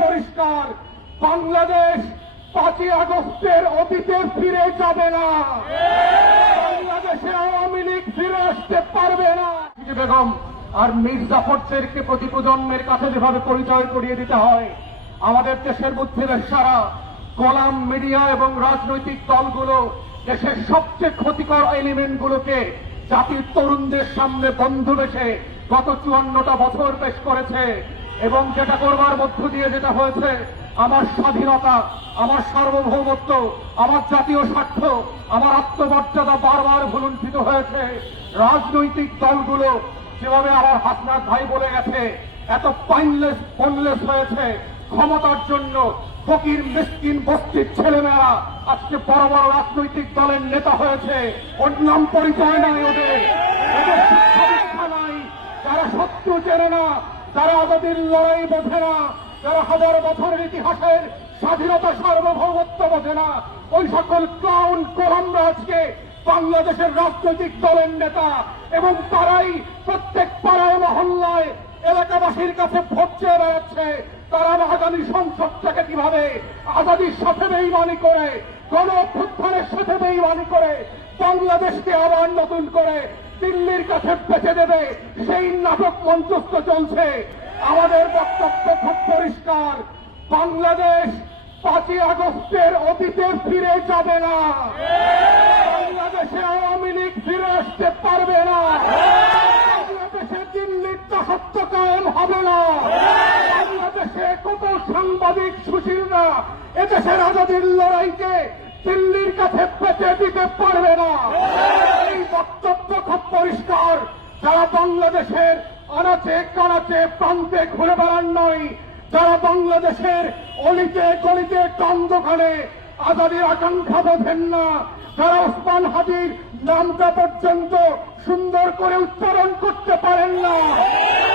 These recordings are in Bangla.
পরিষ্কার, বাংলাদেশ 5ই আগস্টের অতীতে ফিরে যাবে না। বাংলাদেশে আওয়ামী লীগ ফিরে আসতে পারবে না। বেগম আর মীর জাফরদেরকে প্রতি প্রজন্মের কাছে যেভাবে পরিচয় করিয়ে দিতে হয়, আমাদের দেশের বুদ্ধিদের সারা গোলাম মিডিয়া এবং রাজনৈতিক দলগুলো দেশের সবচেয়ে ক্ষতিকর এলিমেন্টগুলোকে জাতির তরুণদের সামনে বন্ধু বেশে গত 54টা বছর পেশ করেছে। এবং যেটা করবার মধ্য দিয়ে যেটা হয়েছে, আমার স্বাধীনতা, আমার সার্বভৌমত্ব, আমার জাতীয় স্বার্থ, আমার আত্মমর্যাদা বারবার ভুলুণ্ঠিত হয়েছে। রাজনৈতিক দলগুলো যেভাবে আমার হাসনাত ভাই বলে গেছে, এত পাইনলেস বনলেস হয়েছে ক্ষমতার জন্য। ফকির মিসকিন বস্তির ছেলেমেয়েরা আজকে বড় বড় রাজনৈতিক দলের নেতা হয়েছে। ওর নাম পরিচয় নাই, ওদের শিক্ষা দীক্ষা নাই, যারা শত্রু চেনে না, যারা আজাদির লড়াই বোঝে না, যারা হাজার বছরের ইতিহাসের স্বাধীনতা সার্বভৌমত্ব বোঝে না, ওই সকল ক্লাউন কোলামরা আজকে বাংলাদেশের রাজনৈতিক দলের নেতা। এবং তারাই প্রত্যেক পাড়ায় মহল্লায় এলাকাবাসীর কাছে ভোট চেয়ে বেড়াচ্ছে। তারা আগামী সংসদটাকে কিভাবে আজাদির সাথে বেইমানি করে, গণ অভ্যুত্থানের সাথে বেইমানি করে বাংলাদেশকে আবার নতুন করে দিল্লির কাছে বেঁচে দেবে, সেই নাটক মঞ্চস্থ চলছে। আমাদের বক্তব্য খুব পরিষ্কার, বাংলাদেশ 5ই আগস্টের অতীতে ফিরে যাবে না। বাংলাদেশে আওয়ামী লীগ ফিরে আসতে পারবে না। বাংলাদেশে দিল্লির দাসত্ব কায়েম হবে না। বাংলাদেশে কত সাংবাদিক সুশীলরা এদেশের আজাদির লড়াইকে দিল্লির কাছে পেতে দিতে পারবে না। এই বক্তব্য খুব পরিষ্কার। যারা বাংলাদেশের আনাচে কানাচে প্রান্তে ঘুরে বেড়ান নয়, যারা বাংলাদেশের অলিতে গলিতে টান দোকানে আজাদির আকাঙ্ক্ষা বোঝেন না, যারা ওসমান হাদির নামটা পর্যন্ত সুন্দর করে উচ্চারণ করতে পারেন না,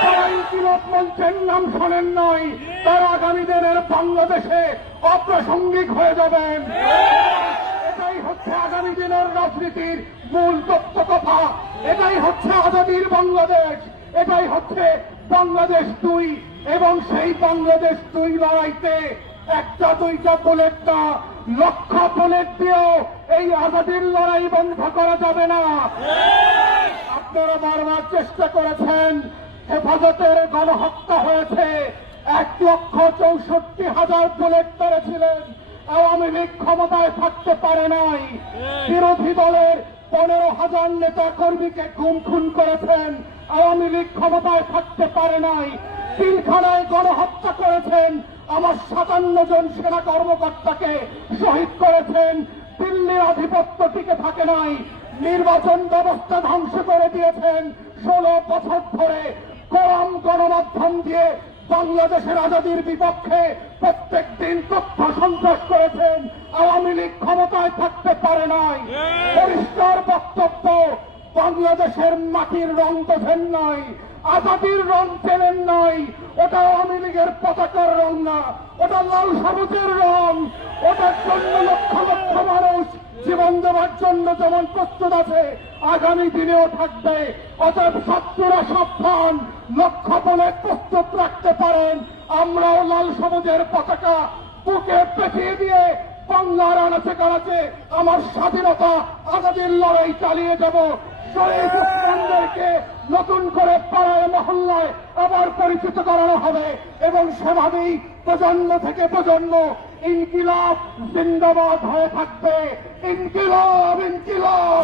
তারা ইনকিলাব মঞ্চের নাম শোনেন নাই, তারা আগামী দিনের বাংলাদেশে অপ্রাসঙ্গিক হয়ে যাবেন। এটাই হচ্ছে আগামী দিনের রাজনীতির মূল তত্ত্ব কথা। এটাই হচ্ছে আজাদির বাংলাদেশ। এটাই হচ্ছে বাংলাদেশ 2। এবং সেই বাংলাদেশ 2 লড়াইতে একটা দুইটা বুলেট না, লক্ষ বুলেট দিয়েও এই আজাদির লড়াই বন্ধ করা যাবে না। আপনারা বারবার চেষ্টা করেছেন, হেফাজতের গণহত্যা হয়েছে, 1,64,000 বুলেট মেরেছিলেন। আওয়ামী লীগ ক্ষমতায় থাকতে পারে নাই। বিরোধী দলের 15,000 নেতা কর্মীকে খুন করেছেন। আওয়ামী লীগ ক্ষমতায় থাকতে পারে নাই। পিলখানায় গণহত্যা করেছেন। আমার 57 জন সেনা কর্মকর্তাকে শহীদ করেছেন। দিল্লির আধিপত্য টিকে থাকে নাই। নির্বাচন ব্যবস্থা ধ্বংস করে দিয়েছেন। 16 বছর ধরে কম গণমাধ্যম দিয়ে বাংলাদেশের আজাদির বিপক্ষে প্রত্যেক দিন তথ্য সন্ত্রাস করেছেন। আওয়ামী লীগ ক্ষমতায় থাকতে পারে নাই। পরিষ্কার বক্তব্য, বাংলাদেশের মাটির রং বোঝেন নাই, আজাদির রং চেনেন নাই। ওটা আওয়ামী লীগের পতাকার রং না, ওটা লাল সবুজের রং। ওটার জন্য লক্ষ লক্ষ মানুষ জীবন দেওয়ার জন্য যেমন প্রস্তুত আছে, আগামী দিনেও থাকবে। অতএব শত্রুরা সাবধান, লক্ষ্য বলে প্রস্তুত রাখতে পারেন। আমরাও লাল সবুজের পতাকা বুকে পেঁচিয়ে দিয়ে বাংলার আনাচে কানাচে আমার স্বাধীনতা আজাদির লড়াই চালিয়ে যাব। শহীদ উসমানদেরকে নতুন করে পাড়ায় মহল্লায় আবার পরিচিত করানো হবে এবং সেভাবেই প্রজন্ম থেকে প্রজন্ম ইনকিলাব জিন্দাবাদ হয়ে থাকবে। ইনকিলাব, ইনকিলাব।